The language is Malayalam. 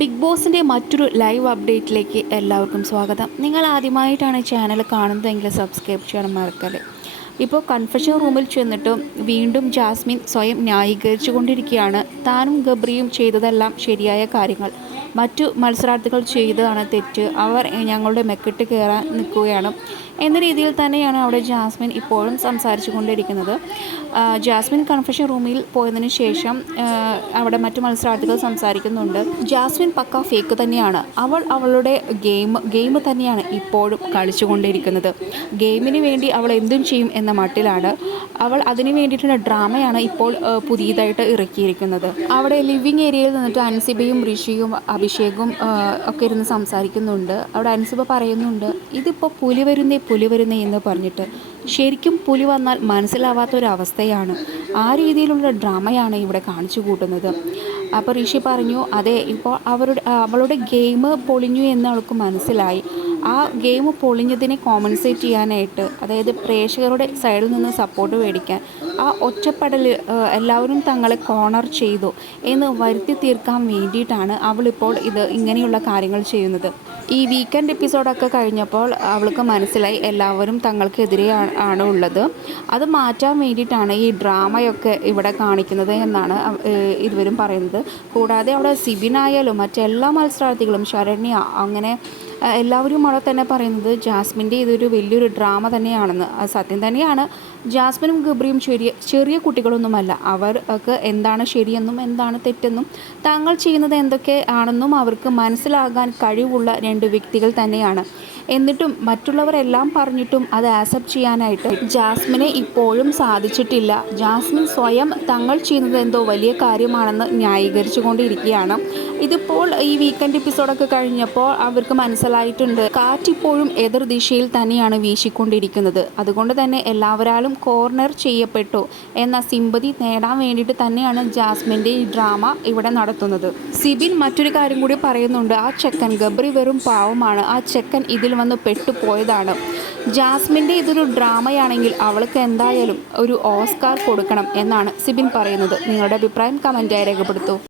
ബിഗ് ബോസിന്റെ മറ്റൊരു ലൈവ് അപ്ഡേറ്റിലേക്ക് എല്ലാവർക്കും സ്വാഗതം. നിങ്ങൾ ആദ്യമായിട്ടാണ് ചാനൽ കാണുന്നതെങ്കിൽ സബ്സ്ക്രൈബ് ചെയ്യണം മറക്കല്ലേ. ഇപ്പോൾ കൺഫഷൻ റൂമിൽ ചെന്നിട്ട് വീണ്ടും ജാസ്മിൻ സ്വയം ന്യായീകരിച്ചു കൊണ്ടിരിക്കുകയാണ് താനും ഗബ്രിയും ചെയ്തതെല്ലാം ശരിയായ കാര്യങ്ങൾ. മറ്റു മത്സരാർത്ഥികൾ ചെയ്തതാണ് തെറ്റ്. അവർ ഞങ്ങളുടെ മെക്കിട്ട് കയറാൻ നിൽക്കുകയാണ്. എന്ന രീതിയിൽ തന്നെയാണ് അവിടെ ജാസ്മിൻ ഇപ്പോഴും സംസാരിച്ചു കൊണ്ടിരിക്കുന്നത് ജാസ്മിൻ കൺഫെഷൻ റൂമിൽ പോയതിന് ശേഷം അവിടെ മറ്റു മത്സരാർത്ഥികൾ സംസാരിക്കുന്നുണ്ട്. ജാസ്മിൻ പക്ക ഫേക്ക് തന്നെയാണ്. അവൾ അവളുടെ ഗെയിം ഗെയിം തന്നെയാണ് ഇപ്പോഴും കളിച്ചുകൊണ്ടിരിക്കുന്നത്. ഗെയിമിന് വേണ്ടി അവൾ എന്തും ചെയ്യും എന്ന മട്ടിലാണ്. അവൾ അതിനു വേണ്ടിയിട്ടുള്ള ഡ്രാമയാണ് ഇപ്പോൾ പുതിയതായിട്ട് ഇറക്കിയിരിക്കുന്നത്. അവിടെ ലിവിങ് ഏരിയയിൽ നിന്നിട്ട് അൻസിബയും ഋഷിയും അഭിഷേകും ഒക്കെ ഇരുന്ന് സംസാരിക്കുന്നുണ്ട്. അവിടെ അനുസഭ പറയുന്നുണ്ട് ഇതിപ്പോൾ പുലി വരുന്നേ പുലി വരുന്നേ എന്ന് പറഞ്ഞിട്ട്. ശരിക്കും പുലി വന്നാൽ മനസ്സിലാവാത്ത ഒരു അവസ്ഥയാണ് ആ രീതിയിലുള്ള ഡ്രാമയാണ് ഇവിടെ കാണിച്ചു കൂട്ടുന്നത്. അപ്പോൾ ഋഷി പറഞ്ഞു അതെ ഇപ്പോൾ അവരുടെ അവളുടെ ഗെയിം പൊളിഞ്ഞു എന്ന് അവൾക്ക് മനസ്സിലായി. ആ ഗെയിം പൊളിഞ്ഞതിനെ കോമ്പൻസേറ്റ് ചെയ്യാനായിട്ട് അതായത് പ്രേക്ഷകരുടെ സൈഡിൽ നിന്ന് സപ്പോർട്ട് മേടിക്കാൻ ആ ഒറ്റപ്പെടൽ എല്ലാവരും തങ്ങളെ കോണർ ചെയ്തു എന്ന് വരുത്തി തീർക്കാൻ വേണ്ടിയിട്ടാണ് അവളിപ്പോൾ ഇത് ഇങ്ങനെയുള്ള കാര്യങ്ങൾ ചെയ്യുന്നത്. ഈ വീക്കെൻഡ് എപ്പിസോഡൊക്കെ കഴിഞ്ഞപ്പോൾ അവൾക്ക് മനസ്സിലായി എല്ലാവരും തങ്ങൾക്കെതിരെ ആണ് ഉള്ളത്. അത് മാറ്റാൻ വേണ്ടിയിട്ടാണ് ഈ ഡ്രാമയൊക്കെ ഇവിടെ കാണിക്കുന്നത് എന്നാണ് ഇരുവരും പറയുന്നത്. കൂടാതെ അവിടെ സിബിനായാലും മറ്റെല്ലാ മത്സരാർത്ഥികളും ശരണ്യ അങ്ങനെ എല്ലാവരും അവിടെ തന്നെ പറയുന്നത് ജാസ്മിന്റെ ഇതൊരു വലിയൊരു ഡ്രാമ തന്നെയാണെന്ന്. സത്യം തന്നെയാണ്. ജാസ്മിനും ഗബ്രിയും ചെറിയ ചെറിയ കുട്ടികളൊന്നുമല്ല. അവർക്ക് എന്താണ് ശരിയെന്നും എന്താണ് തെറ്റെന്നും താങ്കൾ ചെയ്യുന്നത് എന്തൊക്കെ ആണെന്നും അവർക്ക് മനസ്സിലാകാൻ കഴിവുള്ള രണ്ട് വ്യക്തികൾ തന്നെയാണ്. എന്നിട്ടും മറ്റുള്ളവരെല്ലാം പറഞ്ഞിട്ടും അത് ആക്സെപ്റ്റ് ചെയ്യാനായിട്ട് ജാസ്മിനെ ഇപ്പോഴും സാധിച്ചിട്ടില്ല. ജാസ്മിൻ സ്വയം തങ്ങൾ ചെയ്യുന്നത് എന്തോ വലിയ കാര്യമാണെന്ന് ന്യായീകരിച്ചു കൊണ്ടിരിക്കുകയാണ് ഇതിപ്പോൾ ഈ വീക്കെൻഡ് എപ്പിസോഡൊക്കെ കഴിഞ്ഞപ്പോൾ അവർക്ക് മനസ്സിലായിട്ടുണ്ട്. കാറ്റിപ്പോഴും എതിർ ദിശയിൽ തന്നെയാണ് വീശിക്കൊണ്ടിരിക്കുന്നത്. അതുകൊണ്ട് തന്നെ എല്ലാവരാലും കോർണർ ചെയ്യപ്പെട്ടു എന്ന സിമ്പതി നേടാൻ വേണ്ടിയിട്ട് തന്നെയാണ് ജാസ്മിന്റെ ഈ ഡ്രാമ ഇവിടെ നടത്തുന്നത്. സിബിൻ മറ്റൊരു കാര്യം കൂടി പറയുന്നുണ്ട്. ആ ചെക്കൻ ഗബ്രി വെറും പാവമാണ്. ആ ചെക്കൻ ഇതിൽ വന്ന് പെട്ടുപോയതാണ്. ജാസ്മിന്റെ ഇതൊരു ഡ്രാമയാണെങ്കിൽ അവൾക്ക് എന്തായാലും ഒരു ഓസ്കാർ കൊടുക്കണം എന്നാണ് സിബിൻ പറയുന്നത്. നിങ്ങളുടെ അഭിപ്രായം കമന്റായി രേഖപ്പെടുത്തൂ.